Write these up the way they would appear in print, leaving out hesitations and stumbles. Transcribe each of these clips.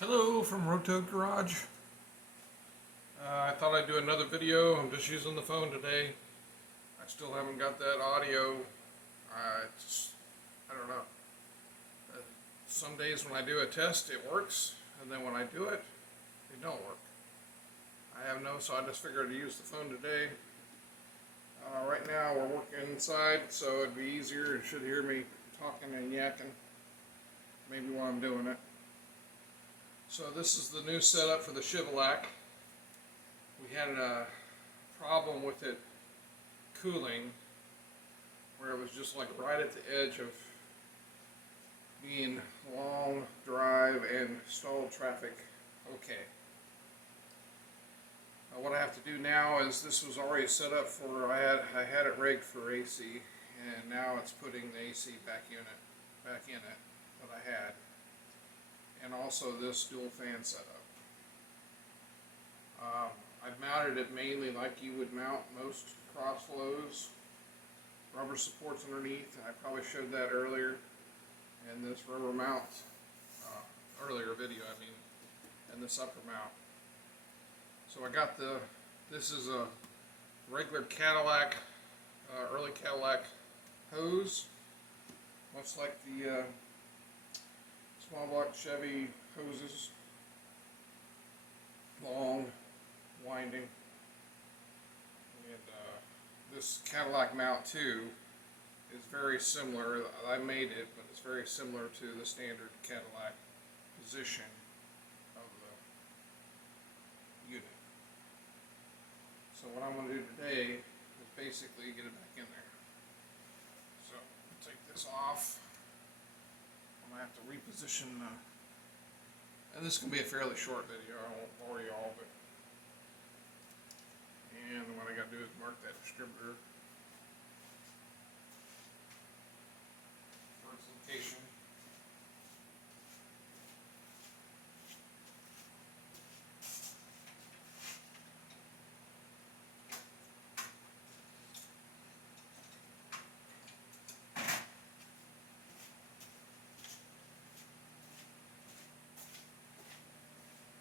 Hello from Roto Garage. I thought I'd do another video. I'm just using the phone today. I still haven't got that audio. I don't know. Uh, some days when I do a test, it works, and then when I do it, it don't work. I have so I just figured to use the phone today. Right now we're working inside, so it'd be easier. You should hear me talking and yakking, maybe while I'm doing it. So this is the new setup for the Chevillac. We had a problem with it cooling, where it was just like right at the edge of being long drive and stalled traffic. Okay. What I have to do now is, this was already set up for, I had it rigged for AC, and now it's putting the AC back in it that I had, and also this dual fan setup. I've mounted it mainly like you would mount most cross flows. Rubber supports underneath. I probably showed that earlier in this rubber mount, earlier video, and this upper mount. So I got this is a regular Cadillac, early Cadillac hose, much like the small block Chevy hoses, long, winding, and this Cadillac mount too is very similar. I made it, but it's very similar to the standard Cadillac position of the unit. So what I'm going to do today is basically get it back in there. So take this off. I'm going to have to reposition and this is going to be a fairly short video. I won't bore you all, but and what I got to do is mark that distributor for its location.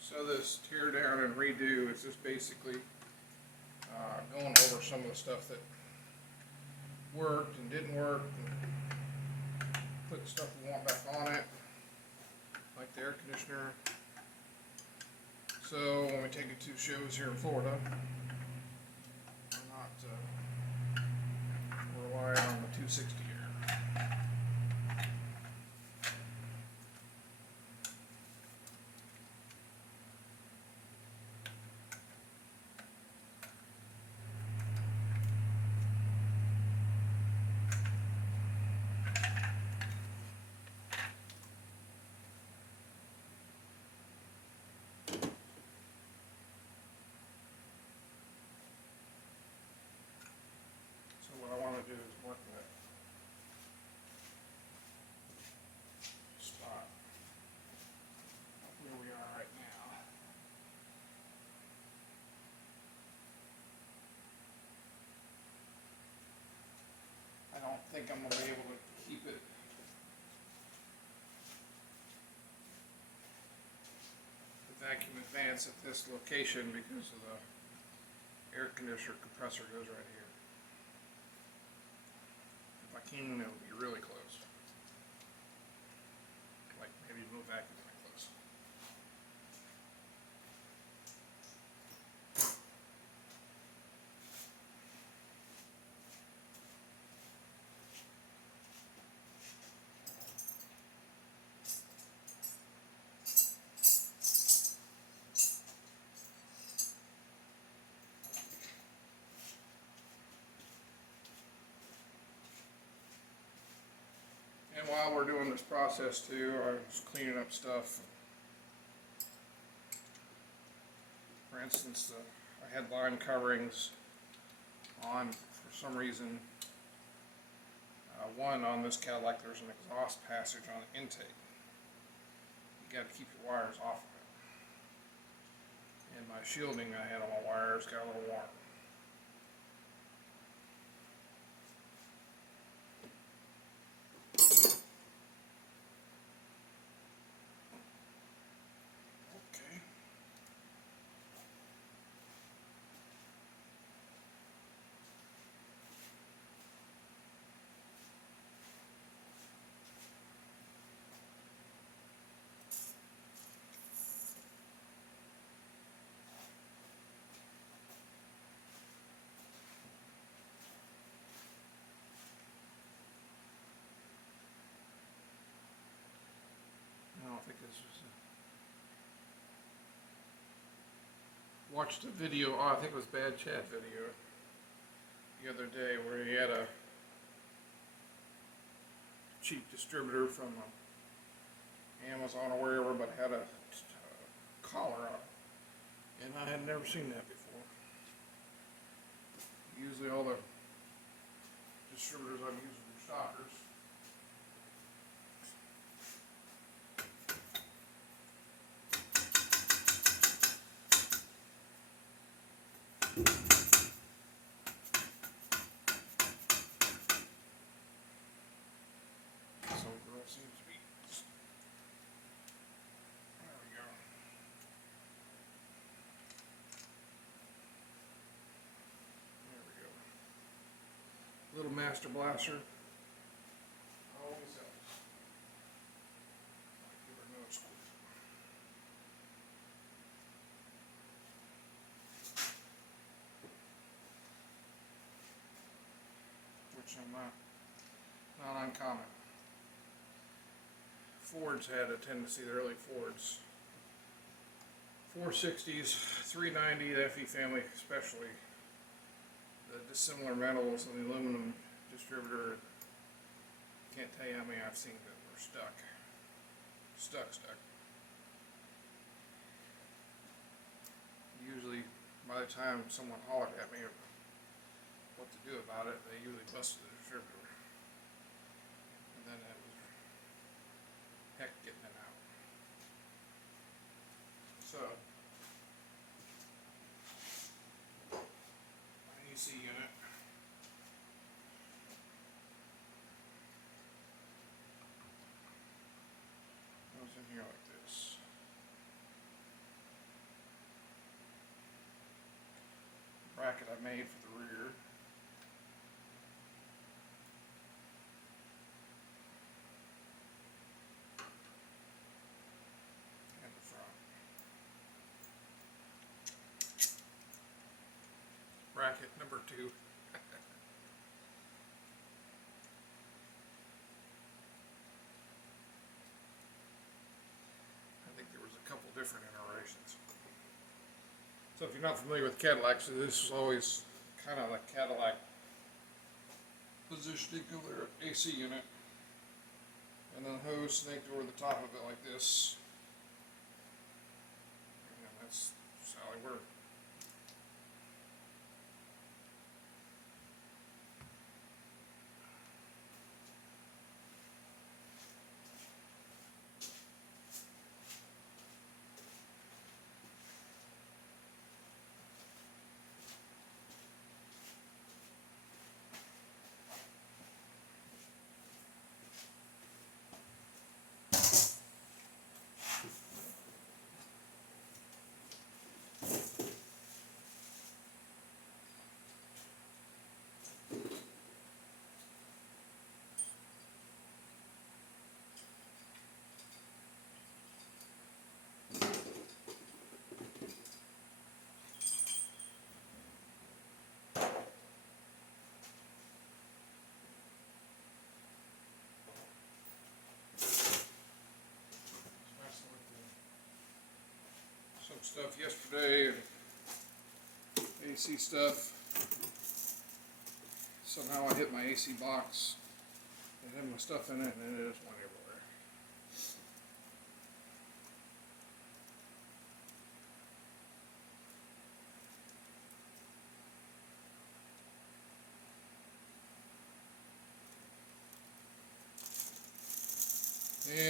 So this tear down and redo is just basically going over some of the stuff that worked and didn't work, and put stuff we want back on it, like the air conditioner. So when we take it to shows here in Florida, I'm not relying on the 260 air. What I want to do is mark that spot where we are right now. I don't think I'm going to be able to keep it the vacuum advance at this location because of the air conditioner compressor goes right here. If I can, it'll be really close. Like maybe no vacuum that close. And while we're doing this process too, I was cleaning up stuff. For instance, I had line coverings on, for some reason, one on this Cadillac, there's an exhaust passage on the intake. You got to keep your wires off of it. And my shielding I had on my wires got a little warm. watched a video, oh, I think it was Bad Chat video, the other day where he had a cheap distributor from Amazon or wherever, but had a collar on it. And I had never seen that before. Usually all the distributors I'm using are stockers. So girl seems to be, there we go. There we go. Little Master Blaster. Always helps. Give her another squeeze. Which I'm not uncommon. Fords had a tendency, the early Fords, 460s, 390, the FE family especially, the dissimilar metals and the aluminum distributor, can't tell you how many I've seen that were stuck. Usually, by the time someone hollered at me what to do about it, they usually busted the distributor. And then it was heck getting it out. So, my AC unit. Goes in here like this. Bracket I made for the rear. And the front. Bracket number 2. I think there was a couple different iterations. So if you're not familiar with Cadillac, so this is always kind of like Cadillac positioning of their AC unit. And then the hose snaked over the top of it like this. And that's how they work. Some stuff yesterday, AC stuff. Somehow I hit my AC box. It had my stuff in it and it just went everywhere.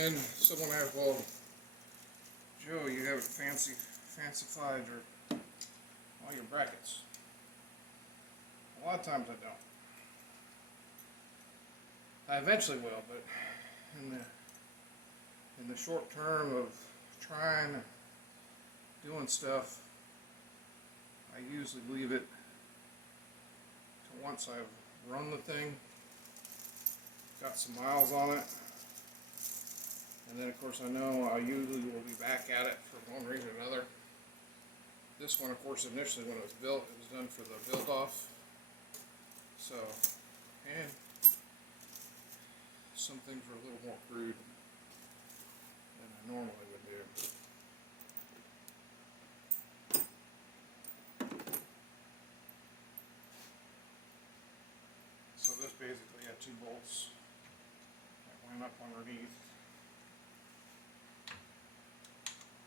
And someone asked, well, Joe, you have it fancified all your brackets. A lot of times I don't. I eventually will, but in the short term of trying doing stuff, I usually leave it to once I've run the thing, got some miles on it, and then of course I know I usually will be back at it for one reason or another. This one, of course, initially when it was built, it was done for the build off. So, and some things were a little more crude than I normally would do. 2 bolts that went up underneath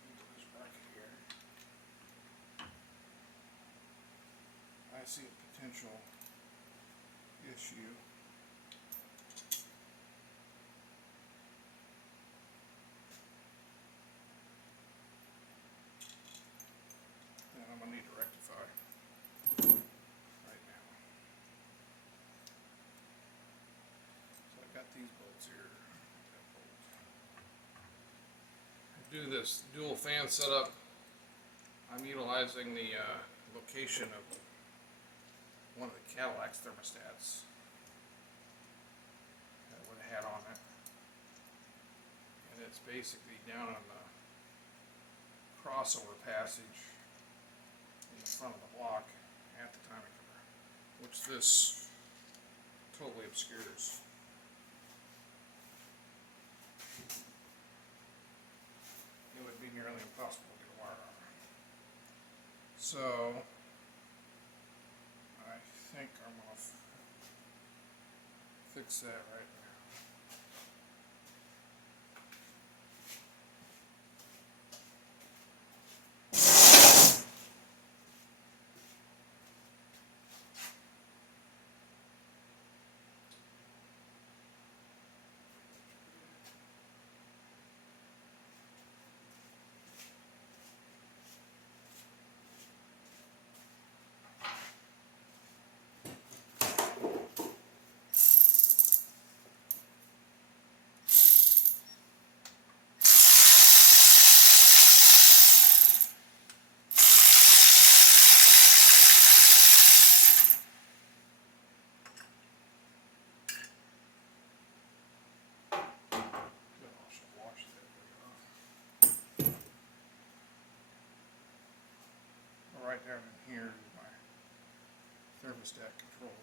into this bracket here. I see a potential issue. That I'm going to need to rectify right now. So I've got these bolts here. To do this dual fan setup, I'm utilizing the location of one of the Chevillac thermostats with a hat on it. And it's basically down on the crossover passage in the front of the block at the timing cover, which this totally obscures. It would be nearly impossible to get a wire on. So I think I'm going to fix that right now. Right down in here is my thermostat control.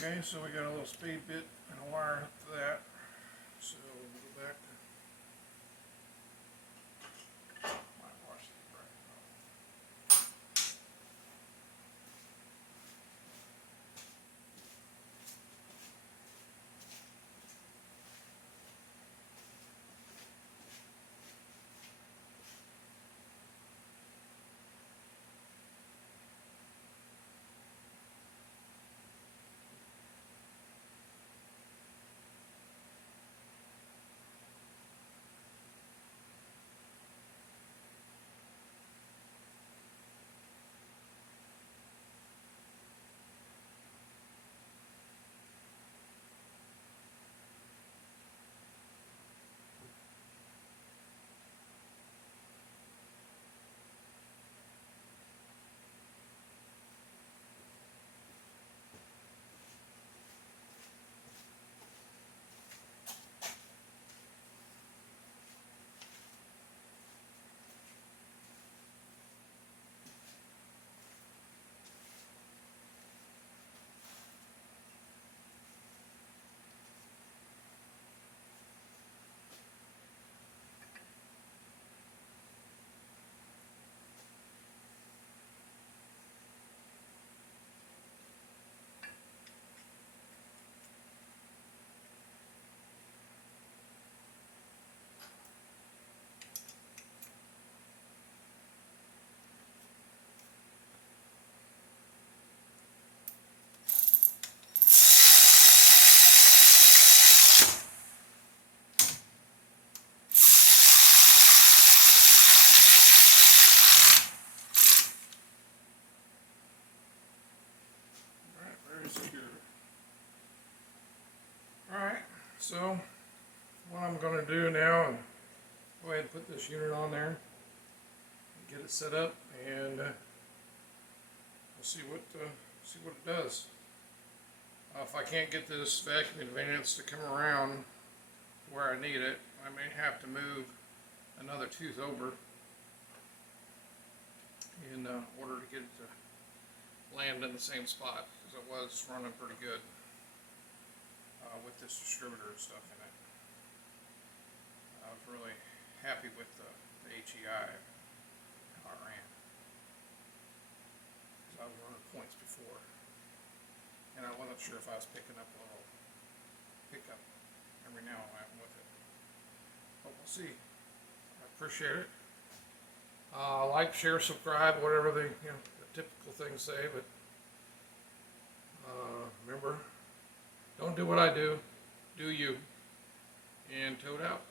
Okay, so we got a little speed bit and a wire hooked to that. So we'll go back to. Might wash the bracket off. Very secure. Alright, so what I'm going to do now is go ahead and put this unit on there, get it set up, and we'll see what it does. If I can't get this vacuum advance to come around where I need it, I may have to move another tooth over in order to get it to land in the same spot, because it was running pretty good with this distributor and stuff in it. I was really happy with the HEI, how it ran, because I was running points before, and I wasn't sure if I was picking up a little pickup every now and then with it, but we'll see. I appreciate it. Like, share, subscribe, whatever the typical things say, but remember, don't do what I do, do you, and toad out.